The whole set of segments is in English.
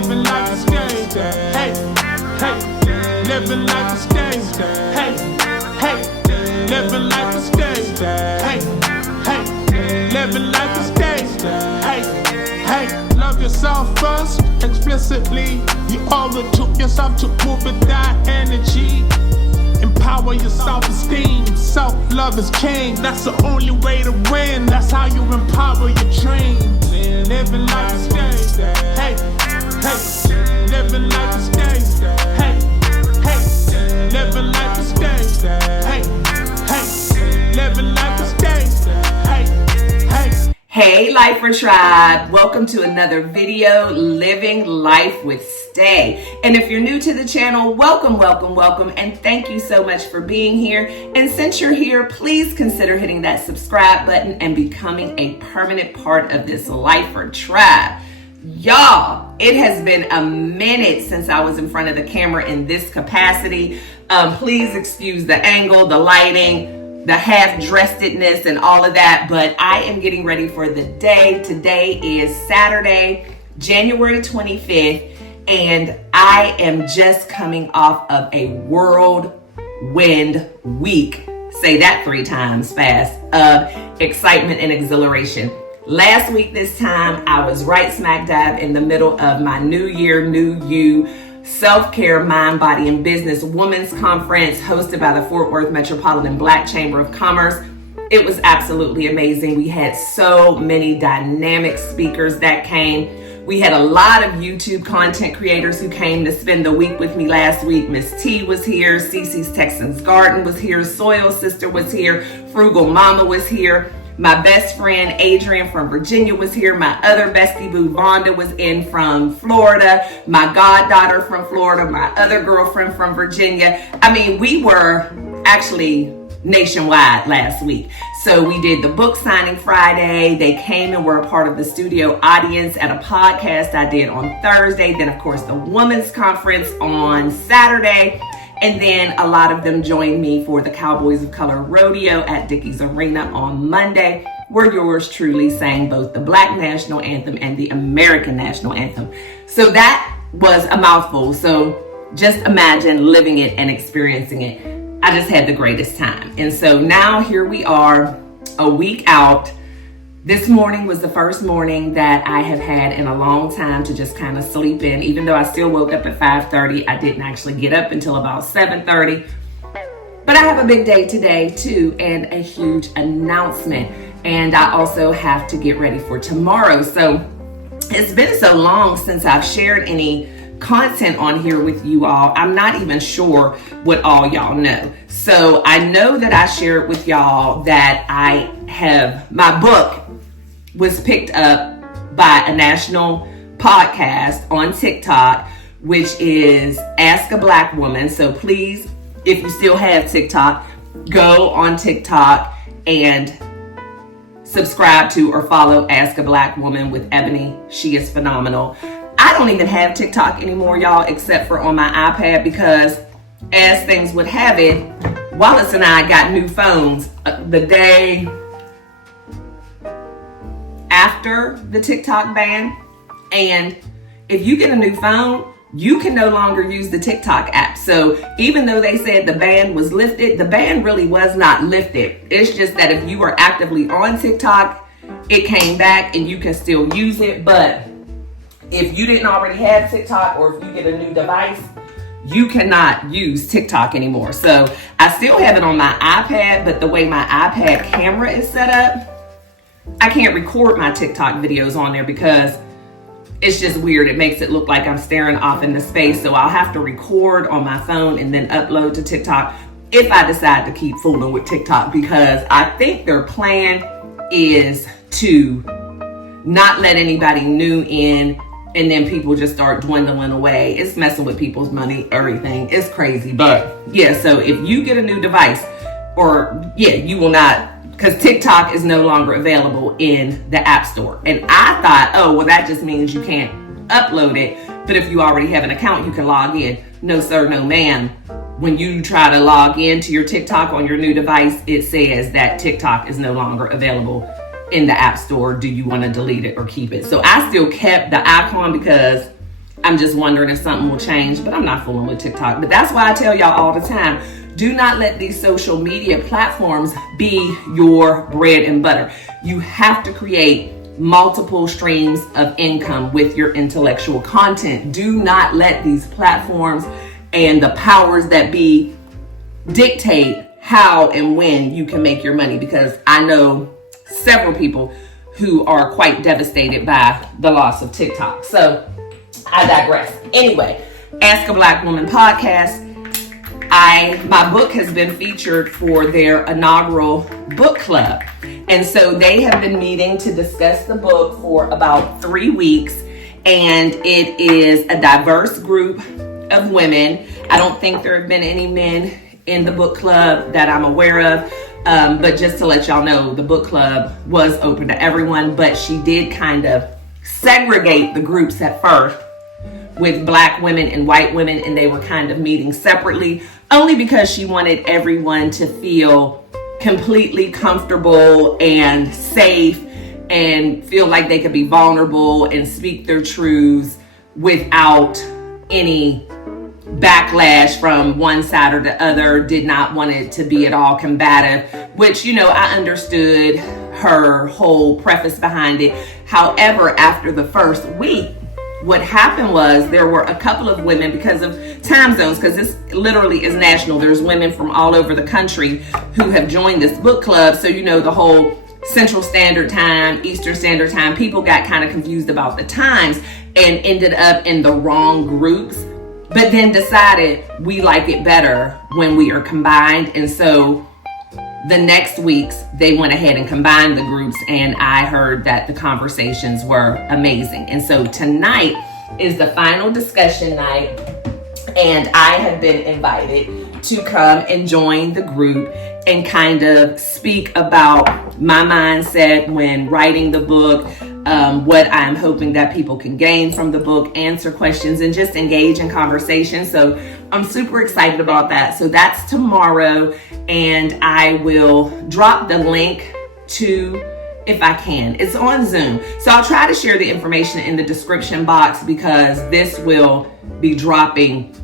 living like a stage. Hey, hey, living like a stage. Hey, hey, living like a stage. Hey, hey, living like a stage. Hey, hey, love yourself first, explicitly. You overtook yourself to move with that energy. Empower your self-esteem. Self-love is king. That's the only way to win. That's how you empower your dreams. Living like a stage. Hey, hey. Living like a stage. Hey, hey. Living like a stage. Hey, hey. Living like a stage. Hey, hey. Hey Lifer Tribe, welcome to another video, Living Life with Stae. And if you're new to the channel, welcome, and thank you so much for being here. And since you're here, please consider hitting that subscribe button and becoming a permanent part of this Lifer Tribe. Y'all, it has been a minute since I was in front of the camera in this capacity. Please excuse the angle, the lighting, the half-dressedness and all of that, but I am getting ready for the day. Today is Saturday, January 25th, and I am just coming off of a whirlwind week, say that 3 times fast, of excitement and exhilaration. Last week this time, I was right smack dab in the middle of my New Year, New You Self-Care, Mind, Body, and Business Women's Conference hosted by the Fort Worth Metropolitan Black Chamber of Commerce. It was absolutely amazing. We had so many dynamic speakers that came. We had a lot of YouTube content creators who came to spend the week with me last week. Miss T was here, Cece's Texans Garden was here, Soil Sister was here, Frugal Mama was here. My best friend Adrian from Virginia was here. My other bestie boo Vonda was in from Florida. My goddaughter from Florida. My other girlfriend from Virginia. I mean, we were actually nationwide last week. So we did the book signing Friday. They came and were a part of the studio audience at a podcast I did on Thursday. Then, of course, the women's conference on Saturday. And then a lot of them joined me for the Cowboys of Color Rodeo at Dickey's Arena on Monday, where yours truly sang both the Black National Anthem and the American National Anthem. So that was a mouthful. So just imagine living it and experiencing it. I just had the greatest time. And so now here we are, a week out. This morning was the first morning that I have had in a long time to just kind of sleep in. Even though I still woke up at 5:30, I didn't actually get up until about 7:30. But I have a big day today too, and a huge announcement. And I also have to get ready for tomorrow. So it's been so long since I've shared any content on here with you all. I'm not even sure what all y'all know. So I know that I shared with y'all that I have my book was picked up by a national podcast on TikTok, which is Ask a Black Woman. So please, if you still have TikTok, go on TikTok and subscribe to or follow Ask a Black Woman with Ebony. She is phenomenal. I don't even have TikTok anymore, y'all, except for on my iPad, because as things would have it, Wallace and I got new phones the day after the TikTok ban. And if you get a new phone, you can no longer use the TikTok app. So even though they said the ban was lifted, the ban really was not lifted. It's just that if you were actively on TikTok, it came back and you can still use it. But if you didn't already have TikTok, or if you get a new device, you cannot use TikTok anymore. So I still have it on my iPad, but the way my iPad camera is set up, I can't record my TikTok videos on there because it's just weird. It makes it look like I'm staring off into space. So I'll have to record on my phone and then upload to TikTok if I decide to keep fooling with TikTok, because I think their plan is to not let anybody new in, and then people just start dwindling away. It's messing with people's money, everything. It's crazy. But yeah, so if you get a new device, or you will not, because TikTok is no longer available in the App Store. And I thought, oh, well, that just means you can't upload it. But if you already have an account, you can log in. No, sir, no, ma'am. When you try to log into your TikTok on your new device, it says that TikTok is no longer available in the App Store. Do you want to delete it or keep it? So I still kept the icon because I'm just wondering if something will change, but I'm not fooling with TikTok. But that's why I tell y'all all the time, do not let these social media platforms be your bread and butter. You have to create multiple streams of income with your intellectual content. Do not let these platforms and the powers that be dictate how and when you can make your money, because I know several people who are quite devastated by the loss of TikTok. So I digress. Anyway, Ask a Black Woman podcast. My book has been featured for their inaugural book club. And so they have been meeting to discuss the book for about 3 weeks. And it is a diverse group of women. I don't think there have been any men in the book club that I'm aware of. But just to let y'all know, the book club was open to everyone, but she did kind of segregate the groups at first with Black women and white women, and they were kind of meeting separately, only because she wanted everyone to feel completely comfortable and safe and feel like they could be vulnerable and speak their truths without any backlash from one side or the other. Did not want it to be at all combative, which, you know, I understood her whole preface behind it. However, after the first week, what happened was there were a couple of women, because of time zones, because this literally is national. There's women from all over the country who have joined this book club. So, you know, the whole Central Standard Time, Eastern Standard Time, people got kind of confused about the times and ended up in the wrong groups, but then decided we like it better when we are combined. And so the next weeks they went ahead and combined the groups, and I heard that the conversations were amazing. And so tonight is the final discussion night, and I have been invited to come and join the group and kind of speak about my mindset when writing the book, what I'm hoping that people can gain from the book, answer questions, and just engage in conversation. So I'm super excited about that. So that's tomorrow, and I will drop the link to, if I can. It's on Zoom. So I'll try to share the information in the description box, because this will be dropping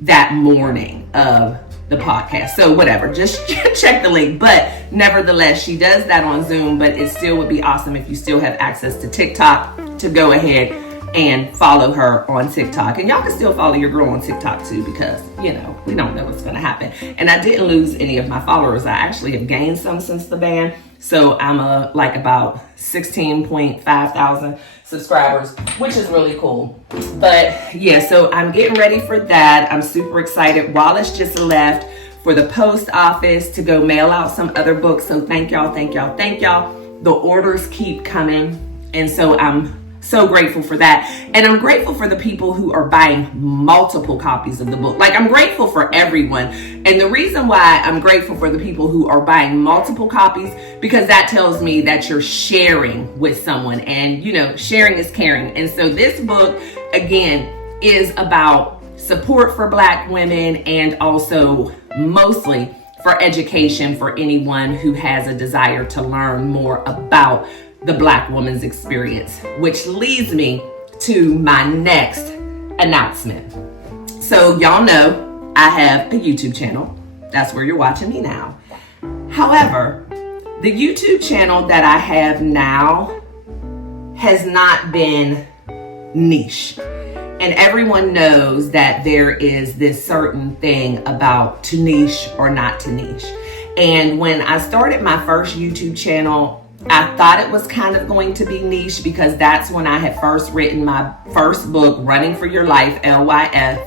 that morning of the podcast. So whatever, just check the link. But nevertheless, she does that on Zoom, but it still would be awesome if you still have access to TikTok to go ahead and follow her on TikTok. And y'all can still follow your girl on TikTok too, because, you know, we don't know what's going to happen. And I didn't lose any of my followers. I actually have gained some since the ban. So I'm like about 16.5 thousand subscribers, which is really cool. But yeah, so I'm getting ready for that. I'm super excited. Wallace just left for the post office to go mail out some other books. So thank y'all. The orders keep coming. And so I'm so grateful for that. And I'm grateful for the people who are buying multiple copies of the book. Like, I'm grateful for everyone. And the reason why I'm grateful for the people who are buying multiple copies, because that tells me that you're sharing with someone, and, you know, sharing is caring. And so this book, again, is about support for Black women, and also mostly for education for anyone who has a desire to learn more about the Black woman's experience, which leads me to my next announcement. So y'all know I have a YouTube channel. That's where you're watching me now. However, the YouTube channel that I have now has not been niche. And everyone knows that there is this certain thing about to niche or not to niche. And when I started my first YouTube channel, I thought it was kind of going to be niche, because that's when I had first written my first book, Running for Your Life, LYFE,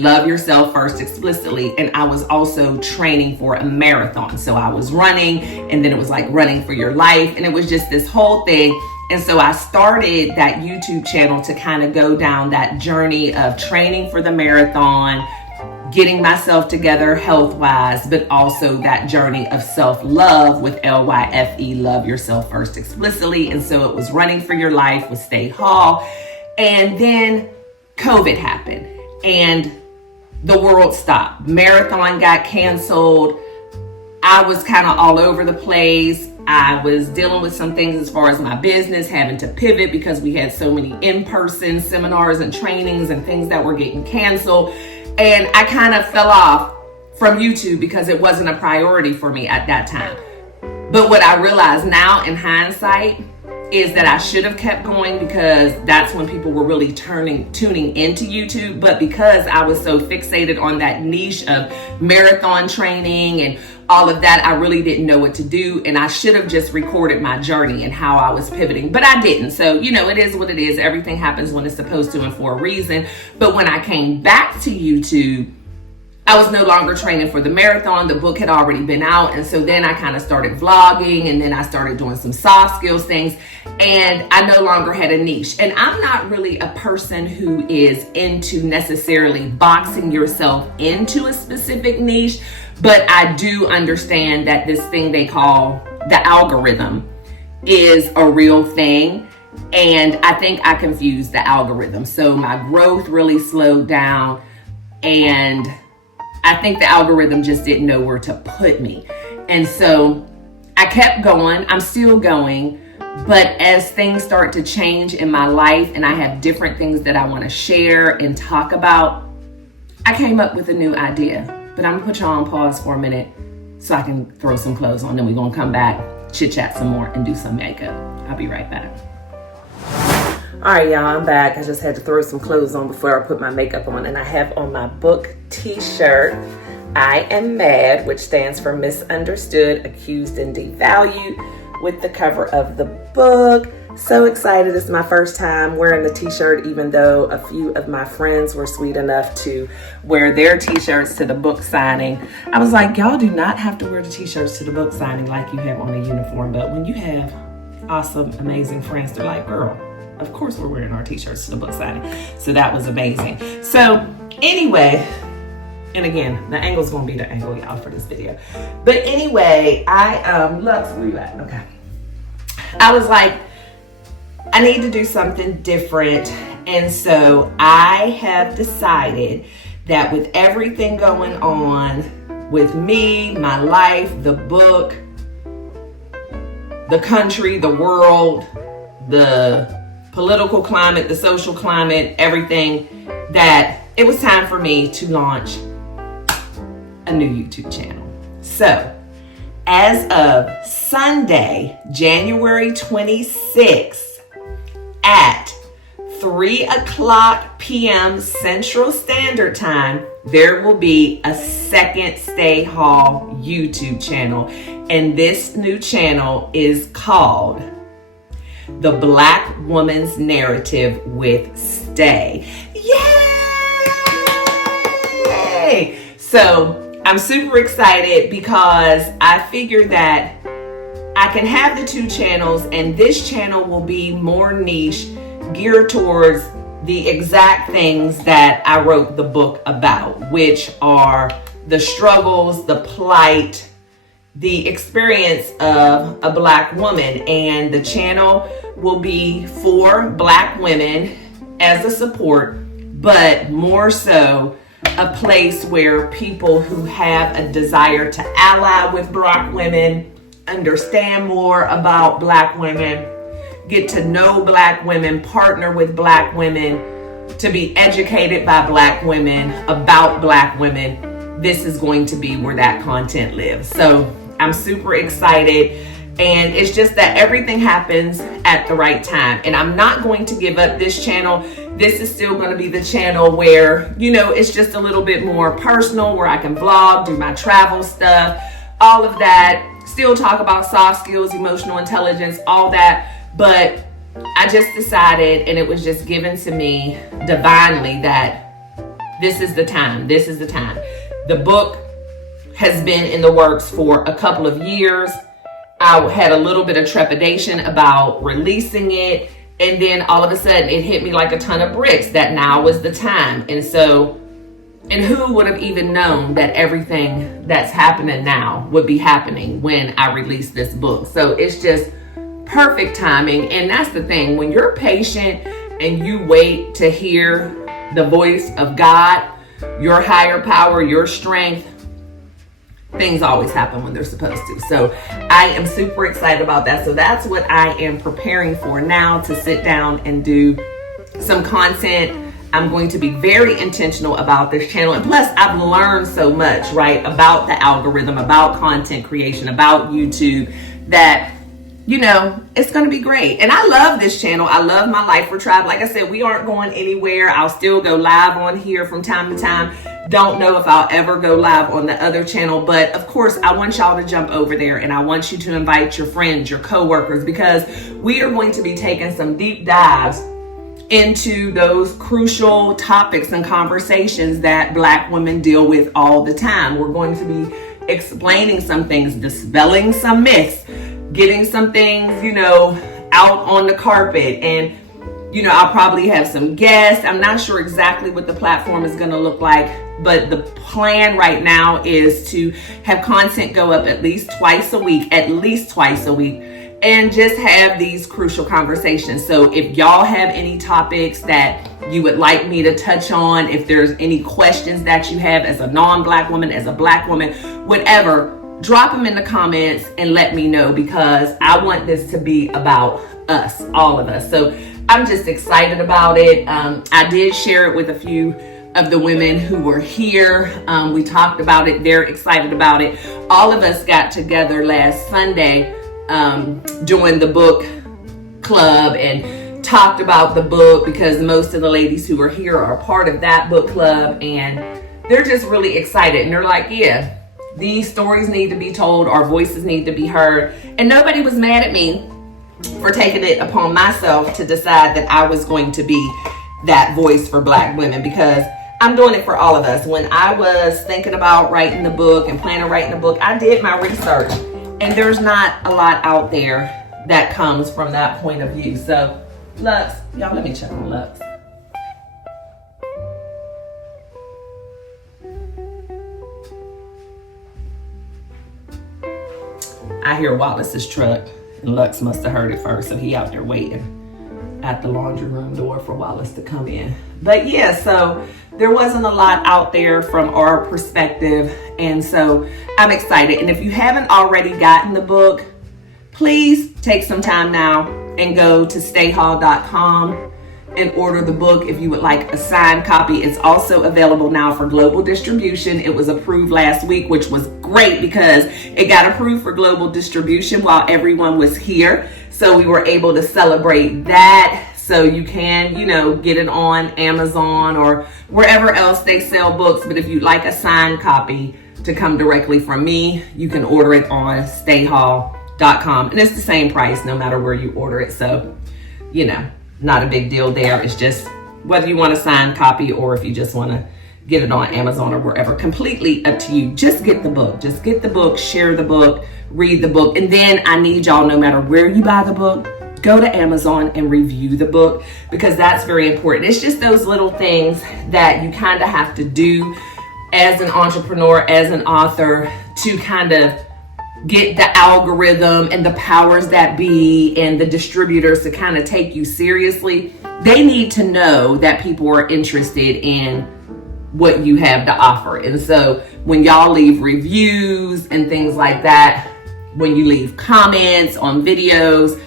Love Yourself First Explicitly. And I was also training for a marathon. So I was running, and then it was like running for your life. And it was just this whole thing. And so I started that YouTube channel to kind of go down that journey of training for the marathon, getting myself together health-wise, but also that journey of self-love with LYFE, Love Yourself First Explicitly. And so it was Running for Your Life with Stae Hall. And then COVID happened and the world stopped. Marathon got canceled. I was kind of all over the place. I was dealing with some things as far as my business, having to pivot because we had so many in-person seminars and trainings and things that were getting canceled. And I kind of fell off from YouTube because it wasn't a priority for me at that time. But what I realize now in hindsight is that I should have kept going, because that's when people were really tuning into YouTube. But because I was so fixated on that niche of marathon training and all of that, I really didn't know what to do. And I should have just recorded my journey and how I was pivoting, but I didn't. So, you know, it is what it is. Everything happens when it's supposed to and for a reason. But when I came back to YouTube, I was no longer training for the marathon. The book had already been out. And so then I kind of started vlogging, and then I started doing some soft skills things, and I no longer had a niche. And I'm not really a person who is into necessarily boxing yourself into a specific niche, but I do understand that this thing they call the algorithm is a real thing. And I think I confused the algorithm. So my growth really slowed down, and I think the algorithm just didn't know where to put me. And so I kept going. I'm still going. But as things start to change in my life and I have different things that I want to share and talk about, I came up with a new idea. But I'm going to put y'all on pause for a minute so I can throw some clothes on. Then we're going to come back, chit chat some more, and do some makeup. I'll be right back. All right, y'all, I'm back. I just had to throw some clothes on before I put my makeup on. And I have on my book t-shirt, I Am Mad, which stands for Misunderstood, Accused, and Devalued, with the cover of the book. So excited. It's my first time wearing the t-shirt, even though a few of my friends were sweet enough to wear their t-shirts to the book signing. I was like, y'all do not have to wear the t-shirts to the book signing like you have on a uniform. But when you have awesome, amazing friends, they're like, girl, of course we're wearing our t-shirts to the book signing. So that was amazing. So anyway, and again, the angle's gonna be the angle, y'all, for this video. But anyway, Lux, where you at? Okay. I was like, I need to do something different. And so I have decided that with everything going on with me, my life, the book, the country, the world, the political climate, the social climate, everything, that it was time for me to launch a new YouTube channel. So as of Sunday, January 26th at 3:00 p.m. Central Standard Time, there will be a second Stae Hall YouTube channel. And this new channel is called The Black Woman's Narrative with Stae. Yay! So I'm super excited because I figured that I can have the two channels, and this channel will be more niche, geared towards the exact things that I wrote the book about, which are the struggles, the plight, the experience of a Black woman. And the channel will be for Black women as a support, but more so a place where people who have a desire to ally with Black women, understand more about Black women, get to know Black women, partner with Black women, to be educated by Black women about Black women. This is going to be where that content lives. So I'm super excited. And it's just that everything happens at the right time. And I'm not going to give up this channel. This is still going to be the channel where, you know, it's just a little bit more personal, where I can vlog, do my travel stuff, all of that. Still talk about soft skills, emotional intelligence, all that. But I just decided, and it was just given to me divinely, that this is the time. This is the time. The book has been in the works for a couple of years. I had a little bit of trepidation about releasing it. And then all of a sudden it hit me like a ton of bricks that now was the time. And so, and who would have even known that everything that's happening now would be happening when I released this book? So it's just perfect timing. And that's the thing, when you're patient and you wait to hear the voice of God, your higher power, your strength, things always happen when they're supposed to. So I am super excited about that. So that's what I am preparing for now, to sit down and do some content. I'm going to be very intentional about this channel. And plus, I've learned so much, right, about the algorithm, about content creation, about YouTube, that, you know, it's going to be great. And I love this channel. I love my Life for Tribe. Like I said, we aren't going anywhere. I'll still go live on here from time to time. Don't know if I'll ever go live on the other channel, but of course I want y'all to jump over there, and I want you to invite your friends, your coworkers, because we are going to be taking some deep dives into those crucial topics and conversations that Black women deal with all the time. We're going to be explaining some things, dispelling some myths, getting some things, you know, out on the carpet. And, you know, I'll probably have some guests. I'm not sure exactly what the platform is going to look like, but the plan right now is to have content go up at least twice a week, and just have these crucial conversations. So if y'all have any topics that you would like me to touch on, if there's any questions that you have as a non-Black woman, as a Black woman, whatever, drop them in the comments and let me know, because I want this to be about us, all of us. So I'm just excited about it. I did share it with a few of the women who were here. We talked about it. They're excited about it. All of us got together last Sunday during the book club and talked about the book, because most of the ladies who were here are part of that book club, and they're just really excited. And they're like, yeah, these stories need to be told, our voices need to be heard. And nobody was mad at me for taking it upon myself to decide that I was going to be that voice for Black women, because I'm doing it for all of us. When I was thinking about writing the book and planning on writing the book, I did my research, and there's not a lot out there that comes from that point of view. So Lux, y'all, let me check on Lux. I hear Wallace's truck, and Lux must have heard it first, so he out there waiting at the laundry room door for Wallace to come in. But yeah, so there wasn't a lot out there from our perspective, and so I'm excited. And if you haven't already gotten the book, please take some time now and go to staehall.com and order the book if you would like a signed copy. It's also available now for global distribution. It was approved last week, which was great because it got approved for global distribution while everyone was here. So we were able to celebrate that. So you can, you know, get it on Amazon or wherever else they sell books. But if you'd like a signed copy to come directly from me, you can order it on staehall.com. And it's the same price no matter where you order it. So, you know, not a big deal there. It's just whether you want a signed copy or if you just want to get it on Amazon or wherever, completely up to you. Just get the book. Just get the book, share the book, read the book. And then I need y'all, no matter where you buy the book, go to Amazon and review the book, because that's very important. It's just those little things that you kind of have to do as an entrepreneur, as an author, to kind of get the algorithm and the powers that be and the distributors to kind of take you seriously. They need to know that people are interested in what you have to offer. And so when y'all leave reviews and things like that, when you leave comments on videos,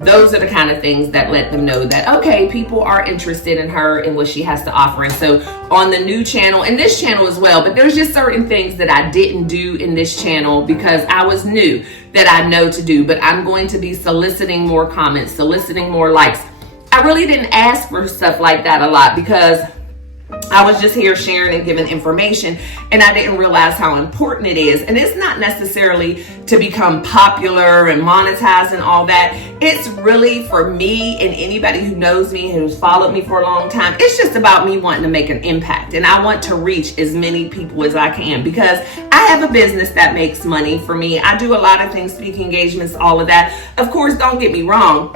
those are the kind of things that let them know that, okay, people are interested in her and what she has to offer. And so on the new channel, and this channel as well, but there's just certain things that I didn't do in this channel because I was new that I know to do. But I'm going to be soliciting more comments, soliciting more likes. I really didn't ask for stuff like that a lot because I was just here sharing and giving information, and I didn't realize how important it is. And it's not necessarily to become popular and monetize and all that. It's really for me and anybody who knows me, who's followed me for a long time. It's just about me wanting to make an impact, and I want to reach as many people as I can because I have a business that makes money for me. I do a lot of things, speaking engagements, all of that. Of course, don't get me wrong.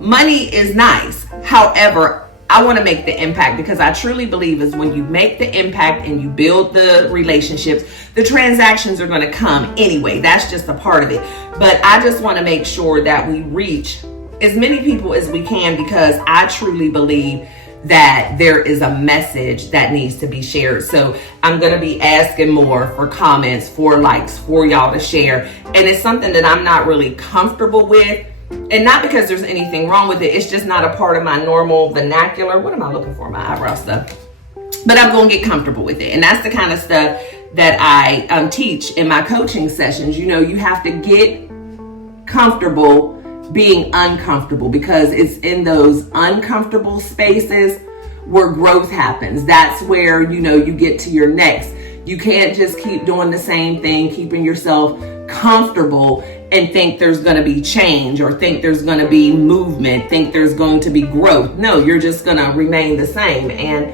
Money is nice. However, I want to make the impact because I truly believe is when you make the impact and you build the relationships, the transactions are going to come anyway. That's just a part of it. But I just want to make sure that we reach as many people as we can because I truly believe that there is a message that needs to be shared. So I'm going to be asking more for comments, for likes, for y'all to share. And it's something that I'm not really comfortable with. And not because there's anything wrong with it. It's just not a part of my normal vernacular. What am I looking for? My eyebrow stuff. But I'm going to get comfortable with it. And that's the kind of stuff that I teach in my coaching sessions. You know, you have to get comfortable being uncomfortable, because it's in those uncomfortable spaces where growth happens. That's where, you know, you get to your next. You can't just keep doing the same thing, keeping yourself comfortable and think there's going to be change, or think there's going to be movement, think there's going to be growth. No, you're just going to remain the same. And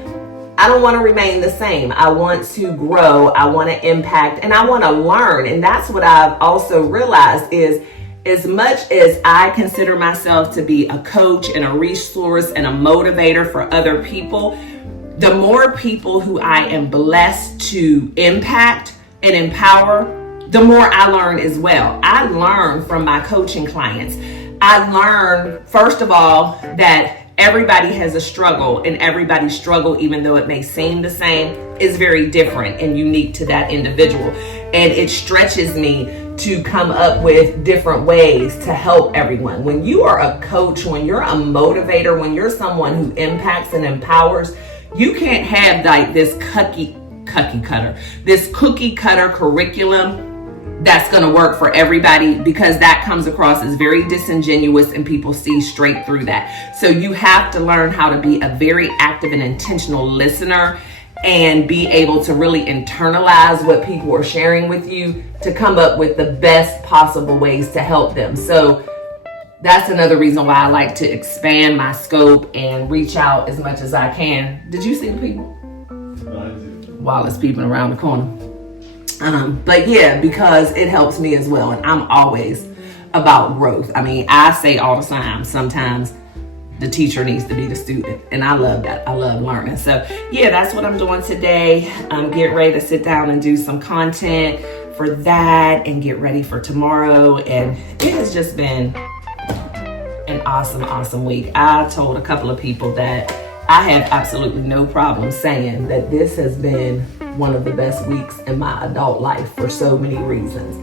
I don't want to remain the same. I want to grow. I want to impact, and I want to learn. And that's what I've also realized is, as much as I consider myself to be a coach and a resource and a motivator for other people, the more people who I am blessed to impact and empower, the more I learn as well. I learn from my coaching clients. I learn, first of all, that everybody has a struggle, and everybody's struggle, even though it may seem the same, is very different and unique to that individual. And it stretches me to come up with different ways to help everyone. When you are a coach, when you're a motivator, when you're someone who impacts and empowers, you can't have like this cookie cutter curriculum that's going to work for everybody, because that comes across as very disingenuous and people see straight through that. So you have to learn how to be a very active and intentional listener, and be able to really internalize what people are sharing with you to come up with the best possible ways to help them. So that's another reason why I like to expand my scope and reach out as much as I can. Did you see the people? No, I didn't. Wallace peeping around the corner. But yeah, because it helps me as well. And I'm always about growth. I mean, I say all the time, sometimes the teacher needs to be the student. And I love that. I love learning. So yeah, that's what I'm doing today. I'm getting ready to sit down and do some content for that and get ready for tomorrow. And it has just been an awesome week. I told a couple of people that I have absolutely no problem saying that this has been one of the best weeks in my adult life for so many reasons.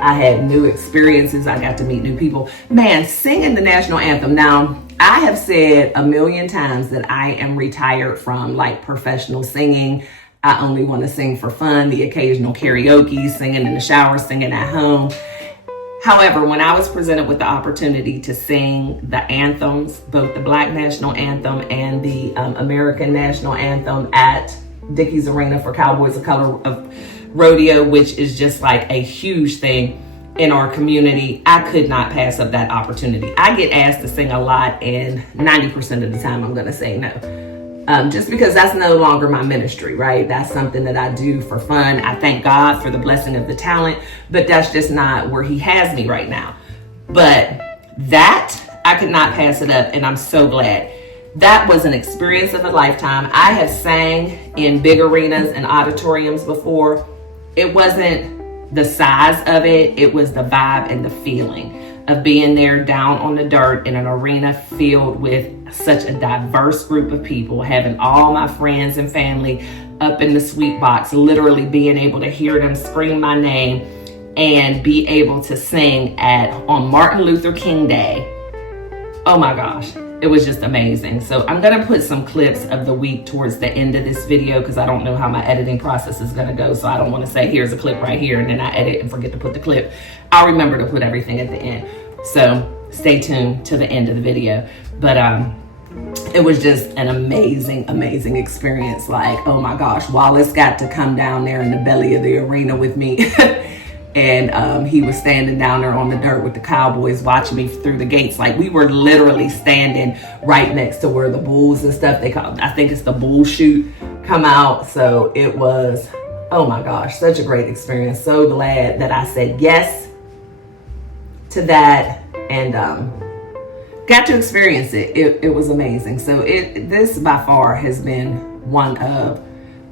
I had new experiences. I got to meet new people. Man, singing the National Anthem. Now, I have said a million times that I am retired from like professional singing. I only want to sing for fun, the occasional karaoke, singing in the shower, singing at home. However, when I was presented with the opportunity to sing the anthems, both the Black National Anthem and the American National Anthem at Dickies Arena for Cowboys of Color Rodeo, which is just like a huge thing in our community, I could not pass up that opportunity. I get asked to sing a lot, and 90% of the time I'm going to say no. Just because that's no longer my ministry, right? That's something that I do for fun. I thank God for the blessing of the talent, but that's just not where he has me right now. But that, I could not pass it up, and I'm so glad. That was an experience of a lifetime. I have sang in big arenas and auditoriums before. It wasn't the size of it, it was the vibe and the feeling of being there down on the dirt in an arena filled with such a diverse group of people, having all my friends and family up in the sweet box, literally being able to hear them scream my name and be able to sing on Martin Luther King Day. Oh my gosh, it was just amazing. So I'm gonna put some clips of the week towards the end of this video because I don't know how my editing process is gonna go. So I don't wanna say here's a clip right here and then I edit and forget to put the clip. I'll remember to put everything at the end. So stay tuned to the end of the video. But it was just an amazing experience. Like, oh my gosh, Wallace got to come down there in the belly of the arena with me. And he was standing down there on the dirt with the Cowboys watching me through the gates. Like, we were literally standing right next to where the bulls and stuff, I think it's the bull chute, come out. So it was, oh my gosh, such a great experience. So glad that I said yes to that and got to experience it. It was amazing. So this by far has been one of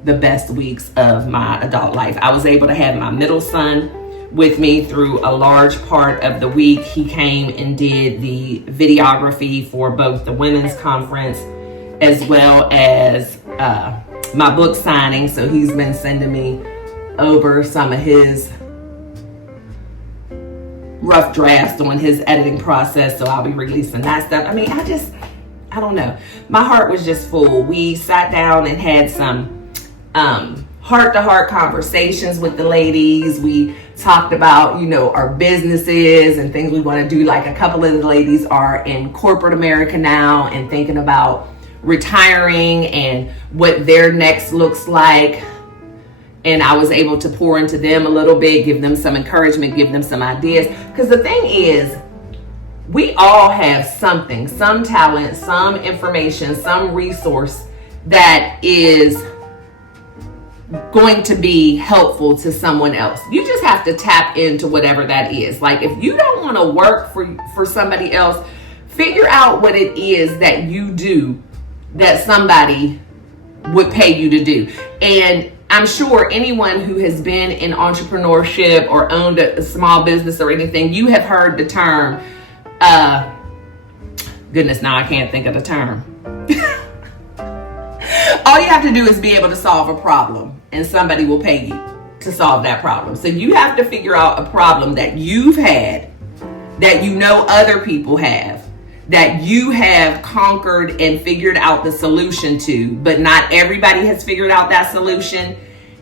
the best weeks of my adult life. I was able to have my middle son with me through a large part of the week. He came and did the videography for both the women's conference as well as my book signing. So he's been sending me over some of his rough drafts on his editing process, so I'll be releasing that stuff. I mean, I don't know. My heart was just full. We sat down and had some heart-to-heart conversations with the ladies. We talked about, our businesses and things we want to do. Like, a couple of the ladies are in corporate America now and thinking about retiring and what their next looks like. And I was able to pour into them a little bit, give them some encouragement, give them some ideas. Because the thing is, we all have something, some talent, some information, some resource that is going to be helpful to someone else. You just have to tap into whatever that is. Like, if you don't want to work for somebody else, figure out what it is that you do that somebody would pay you to do. And I'm sure anyone who has been in entrepreneurship or owned a small business or anything, you have heard the term, goodness, now I can't think of the term. All you have to do is be able to solve a problem, and somebody will pay you to solve that problem. So you have to figure out a problem that you've had, that other people have, that you have conquered and figured out the solution to, but not everybody has figured out that solution.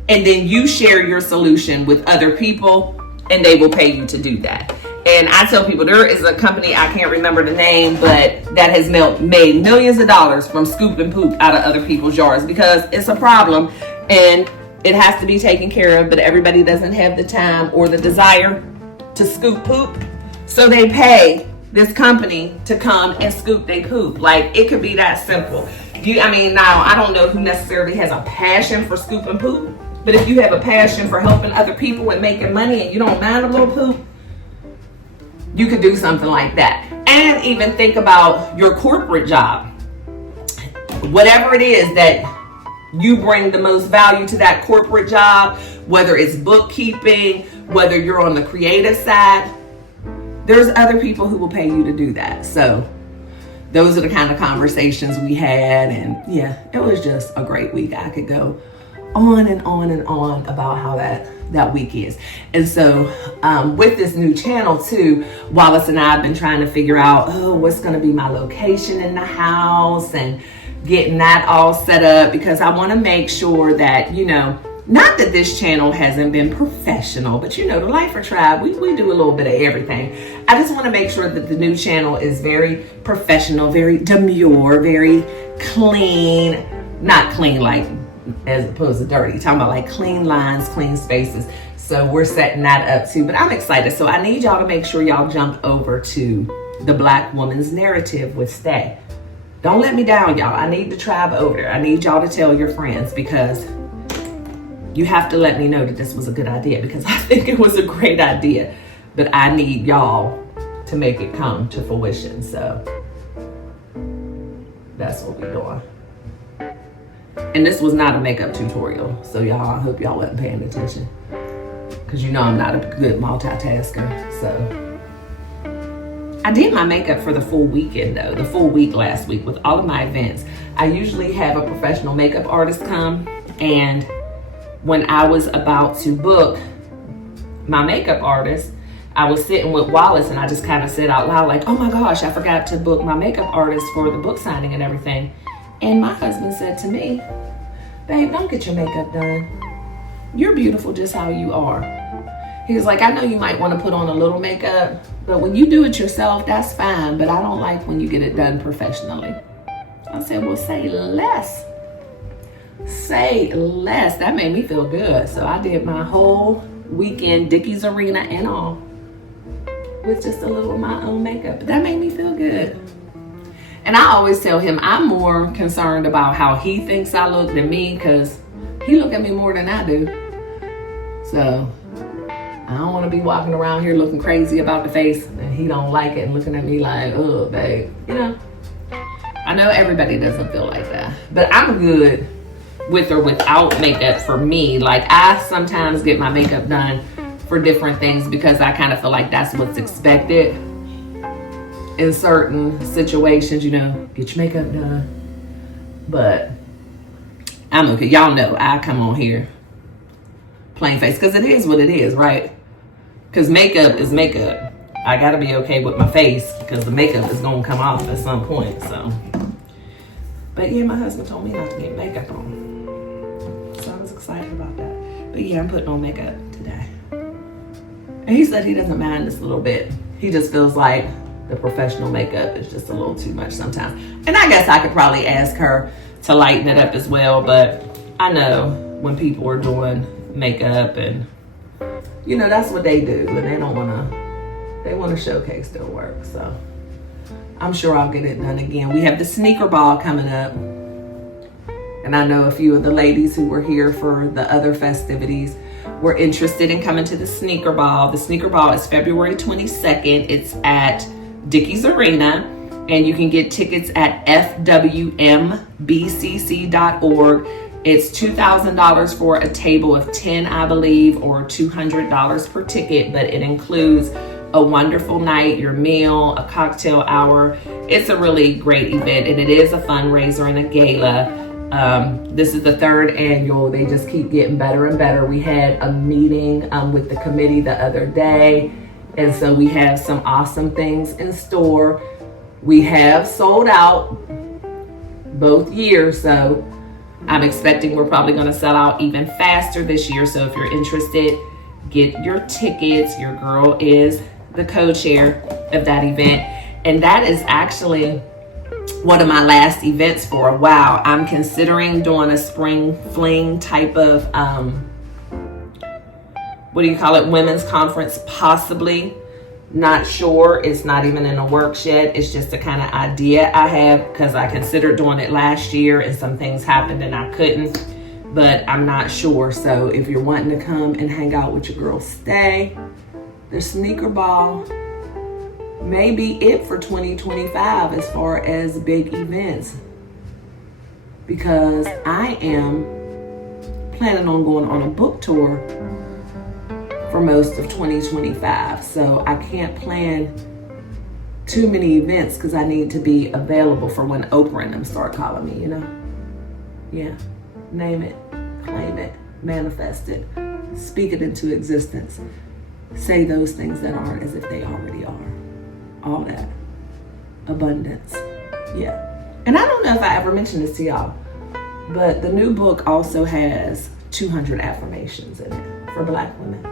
And then you share your solution with other people, and they will pay you to do that. And I tell people, there is a company, I can't remember the name, but that has made millions of dollars from scooping poop out of other people's yards, because it's a problem and it has to be taken care of, but everybody doesn't have the time or the desire to scoop poop. So they pay this company to come and scoop their poop. Like, it could be that simple. Now, I don't know who necessarily has a passion for scooping poop, but if you have a passion for helping other people and making money and you don't mind a little poop, you could do something like that. And even think about your corporate job. Whatever it is that you bring the most value to that corporate job, whether it's bookkeeping, whether you're on the creative side, there's other people who will pay you to do that. So those are the kind of conversations we had. And yeah, it was just a great week. I could go on and on and on about how that week is. And so with this new channel too, Wallace and I have been trying to figure out, what's going to be my location in the house and getting that all set up, because I want to make sure that, not that this channel hasn't been professional, but the Lifer Tribe, we do a little bit of everything. I just want to make sure that the new channel is very professional, very demure, very clean, not clean like as opposed to dirty, talking about like clean lines, clean spaces. So we're setting that up too, but I'm excited. So I need y'all to make sure y'all jump over to the Black Woman's Narrative with Stae. Don't let me down, y'all. I need the tribe over there. I need y'all to tell your friends, because you have to let me know that this was a good idea, because I think it was a great idea, but I need y'all to make it come to fruition. So that's what we're doing. And this was not a makeup tutorial, so y'all, I hope y'all wasn't paying attention, because I'm not a good multitasker. So I did my makeup for the full weekend though, the full week last week with all of my events. I usually have a professional makeup artist come, and when I was about to book my makeup artist, I was sitting with Wallace and I just kind of said out loud, like, oh my gosh, I forgot to book my makeup artist for the book signing and everything. And my husband said to me, babe, don't get your makeup done. You're beautiful just how you are. He was like, I know you might want to put on a little makeup, but when you do it yourself, that's fine. But I don't like when you get it done professionally. I said, well, say less. Say less. That made me feel good. So I did my whole weekend, Dickies Arena and all, with just a little of my own makeup. But that made me feel good. And I always tell him I'm more concerned about how he thinks I look than me, because he look at me more than I do. So I don't want to be walking around here looking crazy about the face and he don't like it and looking at me like, oh, babe. I know everybody doesn't feel like that, but I'm good with or without makeup for me. Like, I sometimes get my makeup done for different things because I kind of feel like that's what's expected in certain situations. Get your makeup done. But I'm okay. Y'all know I come on here plain face because it is what it is, right? Because makeup is makeup. I gotta be okay with my face because the makeup is gonna come off at some point. So, but yeah, my husband told me not to get makeup on, so I was excited about that. But yeah, I'm putting on makeup today, and he said he doesn't mind this little bit. He just feels like the professional makeup is just a little too much sometimes. And I guess I could probably ask her to lighten it up as well, but I know when people are doing makeup and you know that's what they do, and they want to showcase their work. So I'm sure I'll get it done again. We have the sneaker ball coming up, and I know a few of the ladies who were here for the other festivities were interested in coming to the sneaker ball. The sneaker ball is February 22nd. It's at Dickies Arena, and you can get tickets at fwmbcc.org. It's $2,000 for a table of 10, I believe, or $200 per ticket, but it includes a wonderful night, your meal, a cocktail hour. It's a really great event, and it is a fundraiser and a gala. This is the third annual. They just keep getting better and better. We had a meeting with the committee the other day, and so we have some awesome things in store. We have sold out both years, so I'm expecting we're probably going to sell out even faster this year. So if you're interested, get your tickets. Your girl is the co-chair of that event, and that is actually one of my last events for a while. I'm considering doing a spring fling type of women's conference, possibly. Not sure. It's not even in the works yet. It's just a kind of idea I have because I considered doing it last year and some things happened and I couldn't, but I'm not sure. So if you're wanting to come and hang out with your girl Stae, the sneaker ball may be it for 2025 as far as big events, because I am planning on going on a book tour for most of 2025. So I can't plan too many events because I need to be available for when Oprah and them start calling me, you know? Yeah, name it, claim it, manifest it, speak it into existence. Say those things that aren't as if they already are. All that. Abundance. Yeah. And I don't know if I ever mentioned this to y'all, but the new book also has 200 affirmations in it for Black women.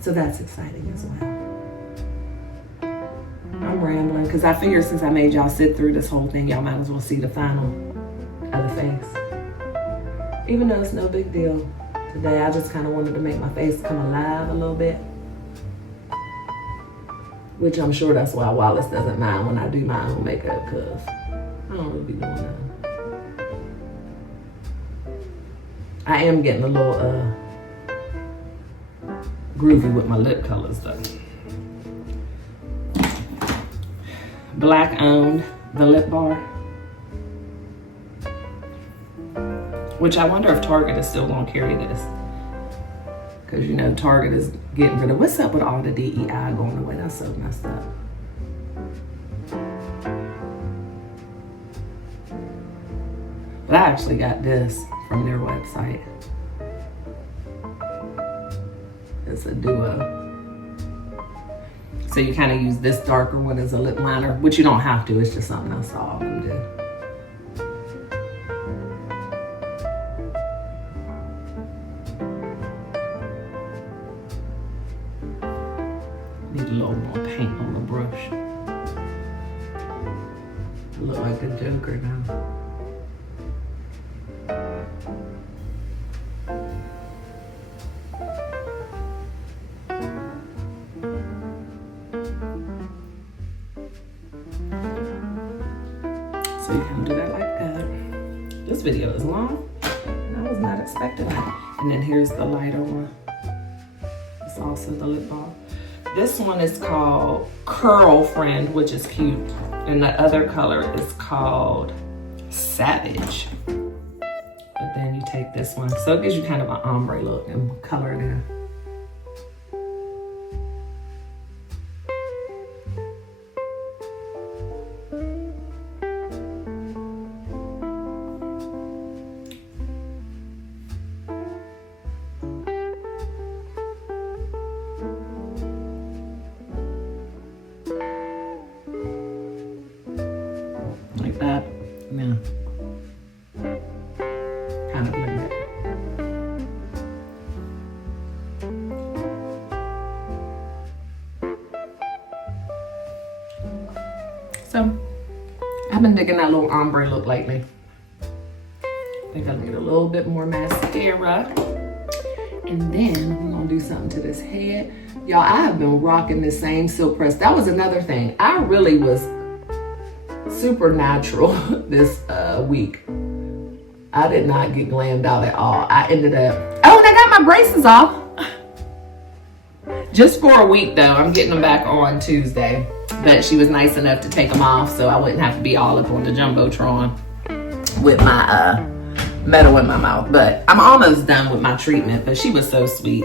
So that's exciting as well. I'm rambling because I figured since I made y'all sit through this whole thing, y'all might as well see the final of the face. Even though it's no big deal. Today I just kind of wanted to make my face come alive a little bit. Which I'm sure that's why Wallace doesn't mind when I do my own makeup, because I don't really be doing that. I am getting a little groovy with my lip colors though. Black owned, the lip bar. Which I wonder if Target is still gonna carry this. Because you know Target is getting rid of, what's up with all the DEI going away? That's so messed up. But I actually got this from their website. It's a duo. So you kind of use this darker one as a lip liner, which you don't have to, it's just something I saw them do. Need a little more paint on the brush. I look like a Joker now. So you can do that like that. This video is long, and I was not expecting that. And then here's the lighter one. It's also the lip balm. This one is called Curl Friend, which is cute. And the other color is called Savage. But then you take this one. So it gives you kind of an ombre look and color it in. I've been digging that little ombre look lately. I think I need a little bit more mascara. And then we're gonna do something to this head. Y'all, I have been rocking this same silk press. That was another thing. I really was super natural this week. I did not get glammed out at all. I ended up, oh, and I got my braces off. Just for a week though. I'm getting them back on Tuesday. But she was nice enough to take them off so I wouldn't have to be all up on the Jumbotron with my metal in my mouth. But I'm almost done with my treatment, but she was so sweet.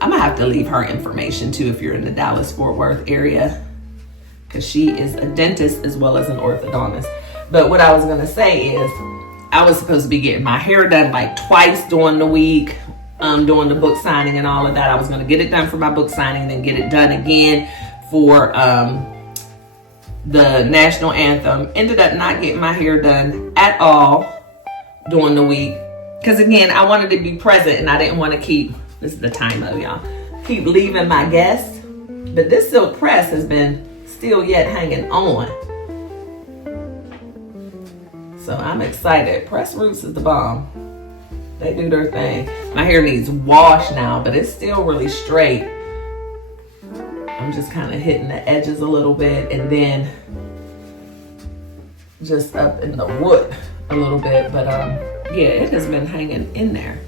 I'm gonna have to leave her information too if you're in the Dallas-Fort Worth area, because she is a dentist as well as an orthodontist. But what I was gonna say is I was supposed to be getting my hair done like twice during the week, doing the book signing and all of that. I was gonna get it done for my book signing, then get it done again for the National Anthem. Ended up not getting my hair done at all during the week, because again, I wanted to be present and I didn't want to keep, this is the time of y'all, keep leaving my guests. But this silk press has been still yet hanging on. So I'm excited. Press Roots is the bomb. They do their thing. My hair needs wash now, but it's still really straight. I'm just kind of hitting the edges a little bit and then just up in the root a little bit. But yeah, it has been hanging in there.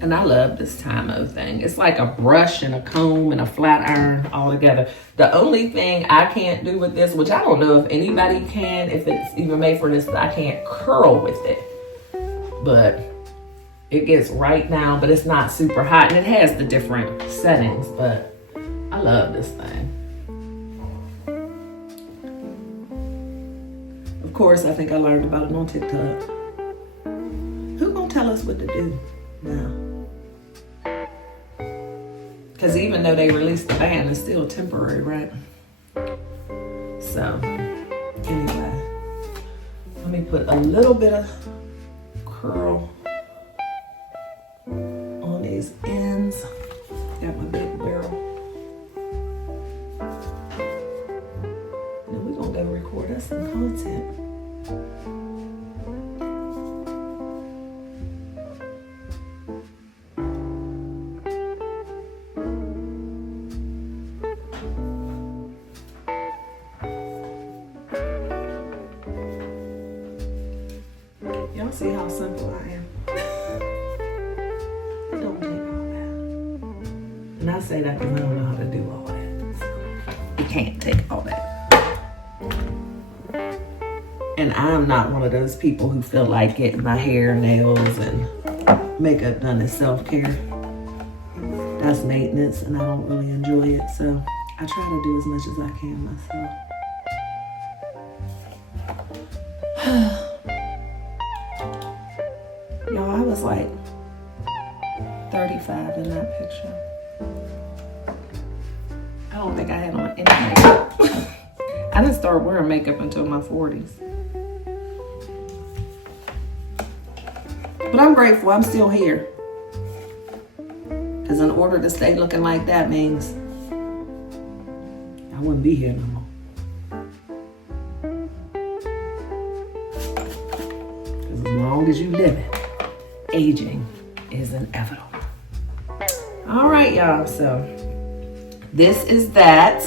And I love this time-o thing. It's like a brush and a comb and a flat iron all together. The only thing I can't do with this, which I don't know if anybody can, if it's even made for this, I can't curl with it. But it gets right down, but it's not super hot. And it has the different settings, but I love this thing. Of course, I think I learned about it on TikTok. Who gonna tell us what to do now? Because even though they released the ban, it's still temporary, right? So, anyway, let me put a little bit of curl on these ends. Got my big barrel. Then we're gonna go record us some content. Y'all see how simple I am? It don't take all that. And I say that because I don't know how to do all that. So you can't take all that. And I'm not one of those people who feel like getting my hair, nails, and makeup done is self-care. That's maintenance, and I don't really enjoy it. So I try to do as much as I can myself. Y'all, I was like 35 in that picture. I don't think I had on any makeup. I didn't start wearing makeup until my 40s. But I'm grateful I'm still here. Because in order to stay looking like that means I wouldn't be here no more. Because as long as you live it, aging is inevitable. All right, y'all. So this is that.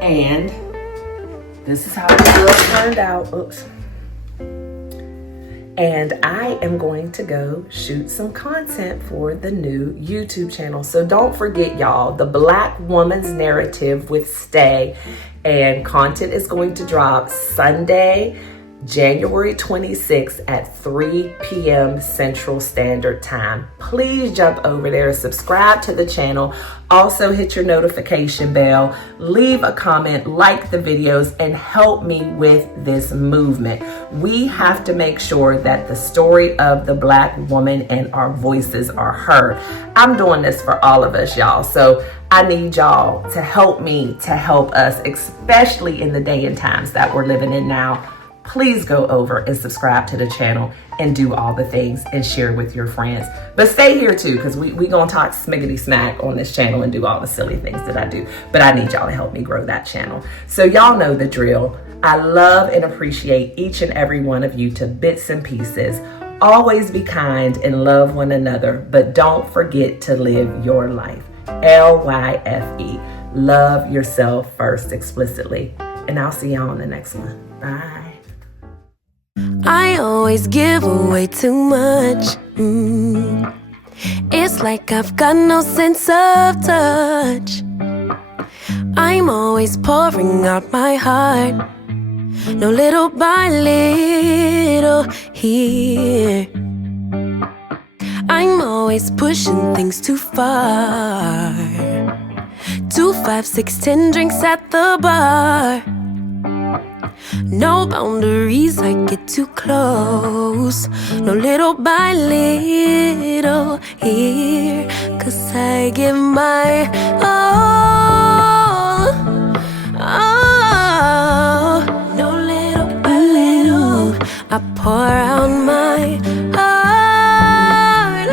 And this is how the look turned out. Oops. And I am going to go shoot some content for the new YouTube channel. So don't forget, y'all, the Black Woman's Narrative with Stae, and content is going to drop Sunday, January 26th at 3 p.m. Central Standard Time. Please jump over there, subscribe to the channel, also hit your notification bell, leave a comment, like the videos, and help me with this movement. We have to make sure that the story of the Black woman and our voices are heard. I'm doing this for all of us, y'all. So I need y'all to help me, to help us, especially in the day and times that we're living in now. please go over and subscribe to the channel and do all the things and share with your friends. But stay here too, because we gonna talk smiggity smack on this channel and do all the silly things that I do. But I need y'all to help me grow that channel. So y'all know the drill. I love and appreciate each and every one of you to bits and pieces. Always be kind and love one another, but don't forget to live your life. LYFE. Love yourself first explicitly. And I'll see y'all on the next one. Bye. I always give away too much. It's like I've got no sense of touch. I'm always pouring out my heart, no little by little here. I'm always pushing things too far. 2, 5, 6, 10 drinks at the bar. No boundaries, I get too close. No little by little here. 'Cause I give my all. Oh, no little by little. I pour out my heart.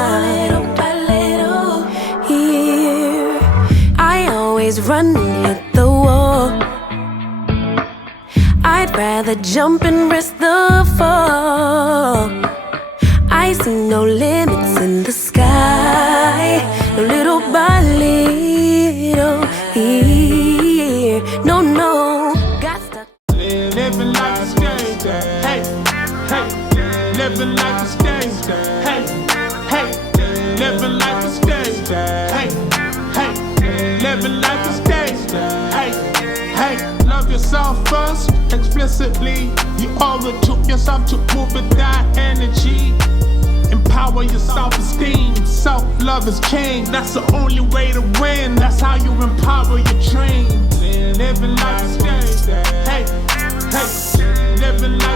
No little by little here. I always run and hit the wall. I'd rather jump and risk the fall. I see no limits in the sky. No little by little here. No, no. Got stuck. Living like a gangster. Hey, hey. Living like a gangster. Hey, hey. Living like a gangster. Hey, hey. Living like a gangster. Hey, hey. Love yourself first, explicitly. You owe it to yourself to move with that energy. Empower your self-esteem. Self-love is king. That's the only way to win. That's how you empower your dream. Living like a gangster. Hey, hey. Living like